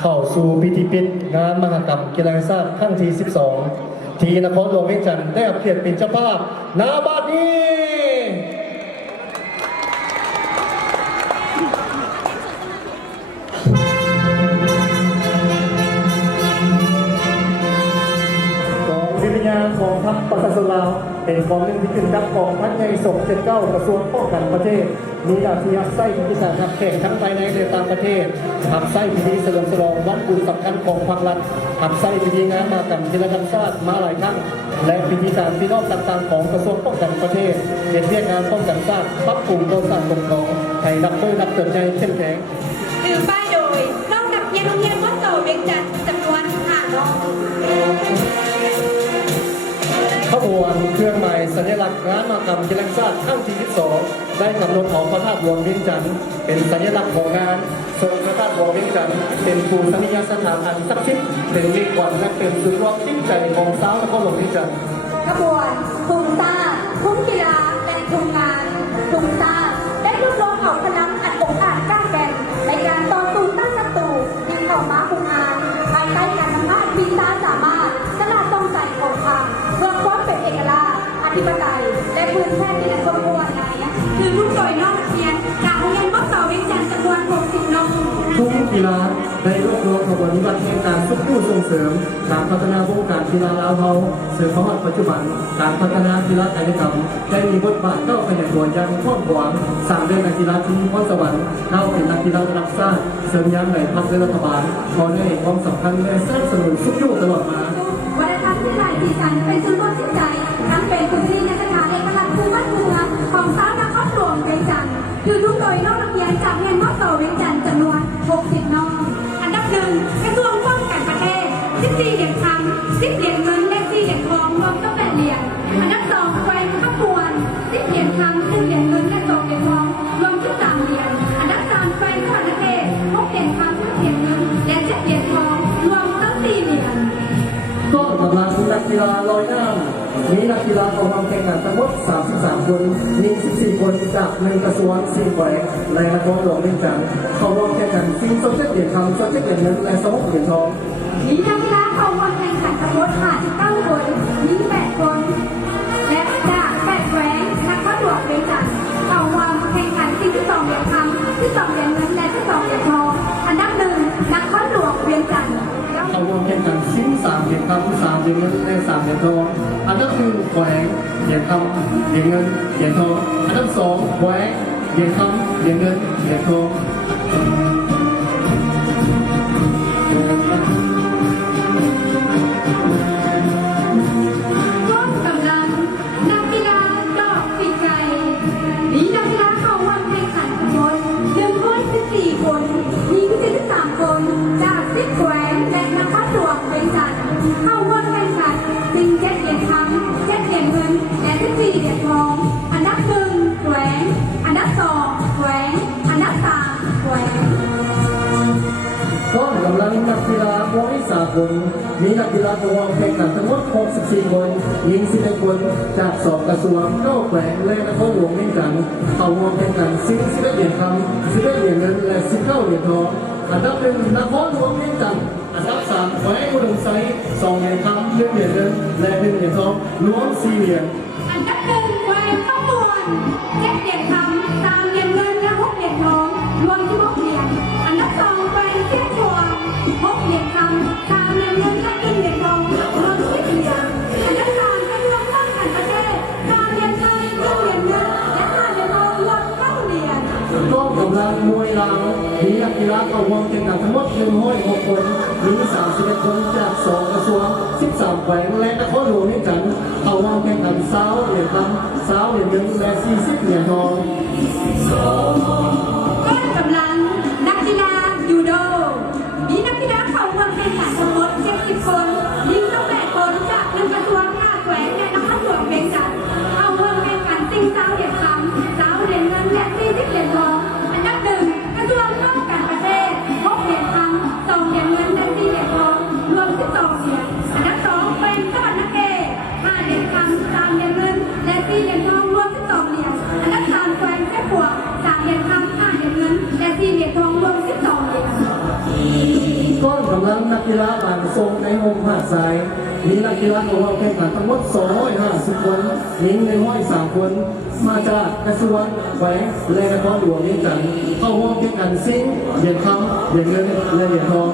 เข้าสู่พิธีปิดงานมหกรรมกีฬาแห่งชาติครั้งที่ 12 ที่นครหลวงเวียงจันทร์ได้รับเกียรติเป็นเจ้าภาพณบัดนี้ของทัพประชาชนลาวเป็นกองหนึ่งที่ขึ้นกับกองพันใหญ่ส่ง79กระทรวงป้องกันประเทศมีหน้าที่รับใช้พิธีการทัพแข่งทั้งภายในและต่างประเทศรับใช้พิธีเฉลิมฉลองวันบุญสำคัญของภาครัฐรับใช้พิธีงานมหกรรมกีฬาแห่งชาติมาหลายครั้งและพิธีการพี่น้องต่างๆของกระทรวงป้องกันประเทศเห็นเรียกงานป้องกันชาติปรับปรุงโครงสร้างปกครองให้นักเติมใจเข้มแข็งถือป้ายโดยน้องนักเรียนโรงเรียนวัดโตเวียงจันทร์จำนวน5 น้องขบวนเครื่องหมายสัญลักษณ์งานมหกรรมกีฬาแห่งชาติครั้งที่ 12 ได้กำหนดเอาพระธาตุหลวงเวียงจันทร์เป็นสัญลักษณ์ของงานทรงพระธาตุหลวงเวียงจันทร์เป็นภูมิสถานอันศักดิ์สิทธิ์เป็นเรียกวันและเป็นจุดรวมจิตใจของชาวนครหลวงเวียงจันทร์ขบวนทุงซาทุงกีฬาและทุงงานทุงซาได้รวบรวมเอาพลังอันองอาจกล้าแกร่งในการต่อสู้ตั้งศัตรูที่เข้ามาคุมงานภายใต้การนำหน้าพิซาสามารถสละต้องใจของทางเพื่อความเป็นเอกราชอธิปไตยและพื้นแผ่นดินของคนไทยคือรุ่นโดยนอกนักเรียนจากโรงเรียนวัดเสาเวียงจันทร์จำนวน60 น้องทุกกีฬาได้รวบรวมขบวนนิบัติแห่งการสู้ส่งเสริมการพัฒนาวงการกีฬาลาวเฮาเสริมความปัจจุบันการพัฒนากีฬากายกรรมได้มีบทบาทเข้าไปในตัวอย่างข้อหวังสร้างเรื่องนักกีฬาที่มีพรสวรรค์เข้าเป็นนักกีฬาระดับชาติเสริมยังในพรรคและรัฐบาลขอได้ความสำคัญและสนับสนุนสุขยุตลอดมาวัฒนธรรมที่ไทยที่ฉันเป็นจุดร่วมจิตใจทั้งเป็นคุณที่ในสถานเอกลักษณ์ภูมิบ้านเมืองของชาวนครหลวงเวียงจันทร์คือทุกโดยน้องนักเรียนจากเรียนวัดเสาเวียงจันทร์จำนวน60 น้องอันดับ1กระทรวงป้องกันประเทศ14 เหรียญทอง10 เหรียญเงินและ4 เหรียญทองรวมก็8 เหรียญอันดับ2แขวงขบวน10 เหรียญทอง1 เหรียญเงินและ2 เหรียญทองรวม13 เหรียญอันดับ3แขวงขอนเทศ6 เหรียญทอง1 เหรียญเงินและ7 เหรียญทองรวมทั้ง4 เหรียญก็กำลังนักกีฬาลอยน้ำมีนักกีฬาเข้าร่วมแข่งขันทั้งหมด33 คนมี14 คนจาก1กระทรวง4แขวงในนครหลวงเวียงจันทร์เข้าร่วมแข่งขัน27 เหรียญทอง27 เหรียญเงินและ26 เหรียญทองมีนักกีฬาเข้าร่วมแข่งขันทั้งหมด59 คนมี8 คนและจาก8แขวงนครหลวงเวียงจันทร์เข้าร่วมแข่งขัน42 เหรียญทอง12 เหรียญเงินและ12 เหรียญทองอันดับ1นครหลวงเวียงจันทร์เข้าร่วมแข่งขัน3 เหรียญทอง3 เหรียญเงินและ3 เหรียญทองอันดับ1แขวงเหรียญทองเหรียญเงินเหรียญทองอันดับ2แขวงเหรียญทองเหรียญเงินเหรียญทองนักกีฬามวยสากลมีนักกีฬาเข้าร่วมแข่งขันทั้งหมด64 คนหญิง11 คนจาก2กระทรวง9แขวงและนครหลวงเวียงจันทร์เข้าร่วมแข่งขัน11 เหรียญทอง11 เหรียญเงินและ19 เหรียญทองอันดับ1นครหลวงเวียงจันทร์อันดับ3แขวงอุดมไซด์2 เหรียญทอง1 เหรียญเงินและ1 เหรียญทองรวม4 เหรียญอันดับ1แขวงขบวน7 เหรียญทอง3 เหรียญเงินและ6 เหรียญทองรวม16 เหรียญอันดับ2แขวงเชียงขวาง6 เหรียญทอง3 เหรียญเงินและ1 เหรียญทองรวม10 เหรียญอันดับ3กระทรวงป้องกันประเทศ3 เหรียญทอง1 เหรียญเงินและ5 เหรียญทองรวม9 เหรียญก็กำลังมวยลาวมีนักกีฬาเข้าร่วมแข่งขันทั้งหมด106 คนมี31 คนจาก2กระทรวง13 แขวงและนครหลวงเวียงจันทร์เข้าร่วมแข่งขัน20 เหรียญทอง20 เหรียญเงินและ40 เหรียญทองก็กำลังนักกีฬายูโดมีนักกีฬาเข้าร่วมแข่งขันทั้งหมด70 คนยิงตั้ง8 คนจาก1กระทรวง5 แขวงในนครหลวงเวียงจันทร์เข้าร่วมแข่งขัน20 เหรียญทอง20 เหรียญเงินและ40 เหรียญทองอันดับ1กระทรวงป้องกันประเทศ6 เหรียญทอง2 เหรียญเงินและ4 เหรียญทองรวม12 เหรียญอันดับ2เป็นสวรรค์เกษ5 เหรียญทอง3 เหรียญเงินและ4 เหรียญทองรวม12 เหรียญอันดับ3แขวงแจ้ขวาง3 เหรียญทอง กำลังนักกีฬาบางทรงในวงผาดสายมีนักกีฬาของเราแข่งขันทั้งหมด250 คนหญิงในห้อย3 คนมาจากกระทรวงแหวงและนครหลวงนี่จันเข้าร่วมแข่งขันซิ่งเหรียญทองเหรียญเงินและเหรียญทอง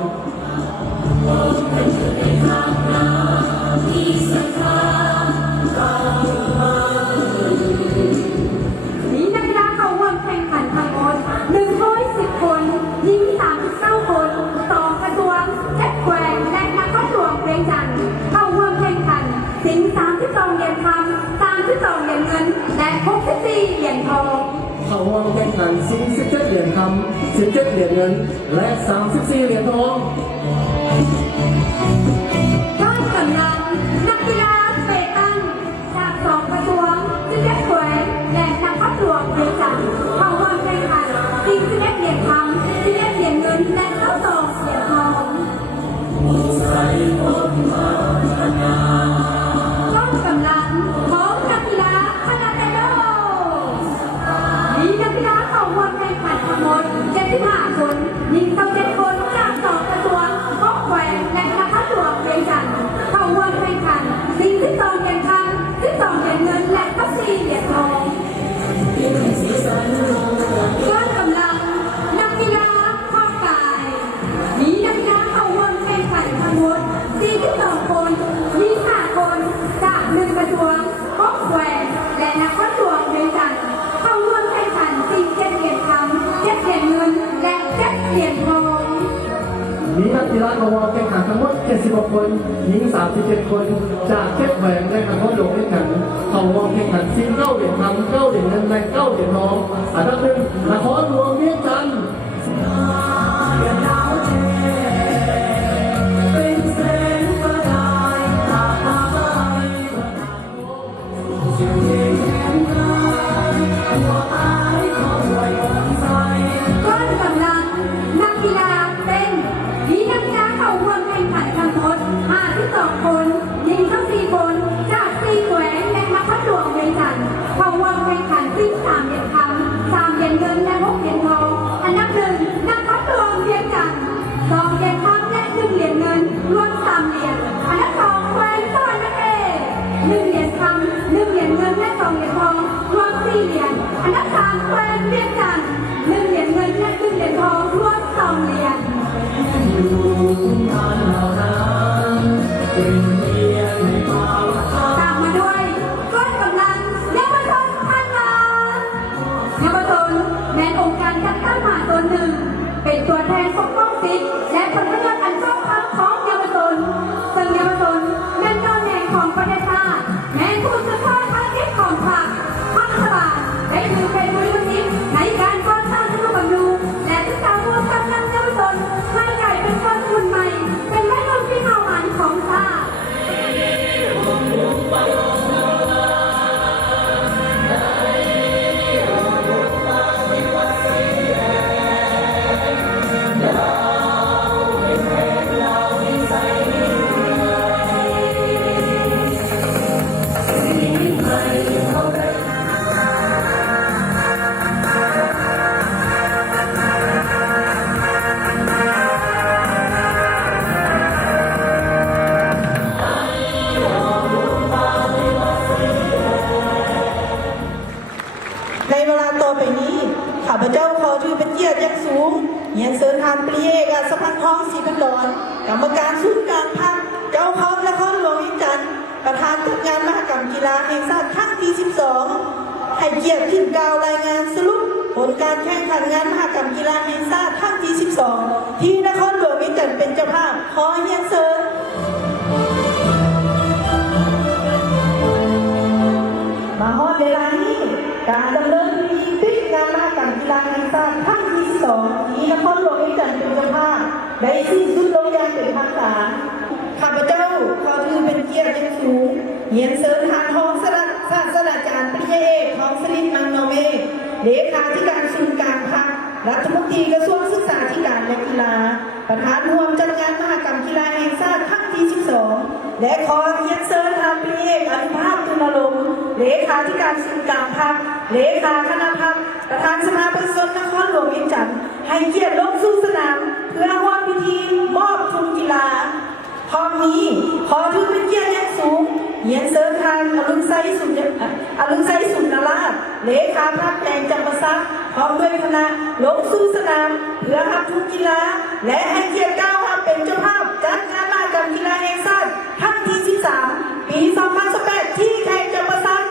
มีนักกีฬาเข้าร่วมแข่งขันทั้งหมด110 คนหญิง39 คนต่อกระทรวงแจ็คแกวงและนครหลวงเวียงจันทร์เข้าร่วมแข่งขันสิง32 เหรียญทอง32 เหรียญเงินและ64 เหรียญทอง เข้าร่วมแข่งขันซิ่ง17 เหรียญทอง17 เหรียญเงินและ34 เหรียญทอง ยอดกำลังนักกีฬาเปตันจาก2 กระทรวงแจ็คแกวงและนครหลวงเวียงจันทร์เข้าร่วมแข่งขันสิง11 เหรียญทอง11 เหรียญเงินและ92 เหรียญทอง ต้นกำลังของนักกีฬาคณะเทโดมีนักกีฬาเข้าร่วมแข่งขันทั้งหมด75 คนหญิง27 คนจาก2 กระทรวงก็แขวงและนครหลวงเวียงจันทร์เข้าร่วมแข่งขัน12 เหรียญทอง12 เหรียญเงินและ4 เหรียญทองต้นกำลังนักกีฬาข้อกายมีนักกีฬาเข้าร่วมแข่งขันทั้งหมด42 คนมี5 คนจาก1 กระทรวงก็แขวงและนครหลวงเวียงจันทร์เข้าร่วมแข่งขัน7 เหรียญทอง7 เหรียญเงินและ7 เหรียญทอง มีนักกีฬาของเราแข่งขันทั้งหมด76 คนหญิง37 คนจากเทพแหวงและนครหลวงด้วยกันเข้าร่วมแข่งขันซิ่ง9 เหรียญทอง9 เหรียญเงินและ9 เหรียญทองอันดับ1นครหลวงเวียงจันทร์ ก้อนกำลังนักกีฬาเต้นมีนักกีฬาเข้าร่วมแข่งขันทั้งหมด52 คนหญิงทั้ง4 คนจาก4 แขวงและนครหลวงเวียงจันทร์เข้าร่วมแข่งขันซิ่ง3 เหรียญทอง3 เหรียญเงินและ6 เหรียญทองอันดับ1นครหลวงเวียงจันทร์2 เหรียญทองและ1 เหรียญเงินรวม3 เหรียญอันดับ2แขวงสวรรณเขต1 เหรียญทอง1 เหรียญเงินและ2 เหรียญทองรวม4 เหรียญอันดับ3แขวงเวียงจันทร์1 เหรียญเงินและ1 เหรียญทองรวม2 เหรียญตามมาด้วยก้อนกำลังเยาวชนพัฒนาเยาวชนแม้องค์การจัดตั้งมหาชนหนึ่งเป็นตัวแทนปกป้องสิทธิและผลประโยชน์อันชอบธรรมของเยาวชนซึ่งเยาวชนแม่นต้นแห่งของประเทศชาติแม้ผู้สืบทอดภารกิจของพรรครัฐบาลได้ถือเป็นบริษัทในการก่อสร้างสนุบำรุงและศึกษาร่วมกับนักเยาวชนให้กลายเป็นคนรุ่นใหม่เป็นวัยรุ่นที่เท่าหันของชาติ ในเวลาต่อไปนี้ข้าพเจ้าขอถือเป็นเกียรติอย่างสูงเยียนเซินทานปรีเอกอัศพันธ์ทองศรีพันดรกรรมการศูนย์กลางพรรคเจ้าคอมนครหลวงเวียงจันทร์ประธานจัดงานมหกรรมกีฬาแห่งชาติครั้งที่ 12 ให้เกียรติขึ้นกล่าวรายงานสรุปผลการแข่งขันงานมหกรรมกีฬาแห่งชาติครั้งที่ 12 ที่นครหลวงเวียงจันทร์เป็นเจ้าภาพขอเยียนเซิน มาฮอดเวลานี้การดำเนินพิธีปิดงานมหกรรมกีฬาแห่งชาติครั้งที่ 2ที่นครหลวงเวียงจันทร์เป็นเจ้าภาพได้สิ้นสุดลงอย่างเป็นทางการข้าพเจ้าขอถือเป็นเกียรติอย่างสูงเยียนเสริญทานทองศาสตราจารย์ปริยเอกทองสลิดมังนเมฆเลขาธิการศูนย์กลางพรรครัฐมนตรีกระทรวงศึกษาธิการและกีฬาประธานร่วมจัดงานมหกรรมกีฬาแห่งชาติครั้งที่ 12 และขอเยียนเสริญทานปริยเอกอนุภาพตุลลมเลขาธิการศูนย์กลางพรรคเลขาคณะพรรคประธานสภาประชาชนนครหลวงเวียงจันทร์ให้เกียรติลงสู่สนามเพื่อร่วมพิธีมอบทุน พร้อมนี้ขอทุนเป็นเกียรติอย่างสูงเยียนเสริมทางอรุณไซสุนราชเลขาพรรคแปลงจำปาสักพร้อมด้วยคณะลงสู่สนามเพื่อรับทุนกีฬาและให้เกียรติก้าวมาเป็นเจ้าภาพจัดงานมหกรรมกีฬาแห่งชาติครั้งที่ 13 ปี 2018 ที่แข่งจำปาสัก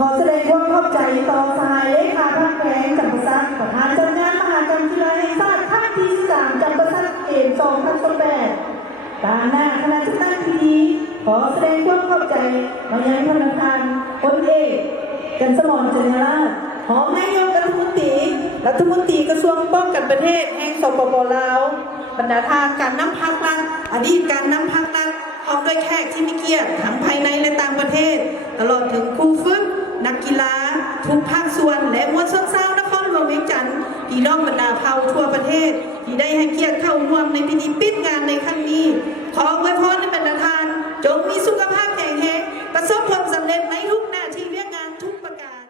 ขอแสดงความขอบใจต่อสหายเลขาพรรคแขวงจำปาสักประธานจัดงานมหกรรมกีฬาแห่งชาติครั้งที่ 13 จำปาสักเกม 2018 การหน้าคณะจัดตั้งพิธีขอแสดงความขอบใจมายังท่านประธานพลเอกจันทร์สมรจันทราชหอมนายกรัฐมนตรีกระทรวงป้องกันประเทศแห่งสปป.ลาวบรรดาทางการนำพักรัฐอดีตการนำพักรัฐพร้อมด้วยแขกที่มีเกียรติทั้งภายในและต่างประเทศตลอดถึงครูฝึกนักกีฬาทุกภาคส่วนและมวลชนชาวนครหลวงเวียงจันทร์พี่น้องบรรดาเผ่าทั่วประเทศที่ได้ให้เกียรติเข้าร่วมในพิธีปิดงานในครั้งนี้ขออวยพรให้บรรดาทานจงมีสุขภาพแข็งแรงประสบผลสำเร็จในทุกหน้าที่เรียกงานทุกประการ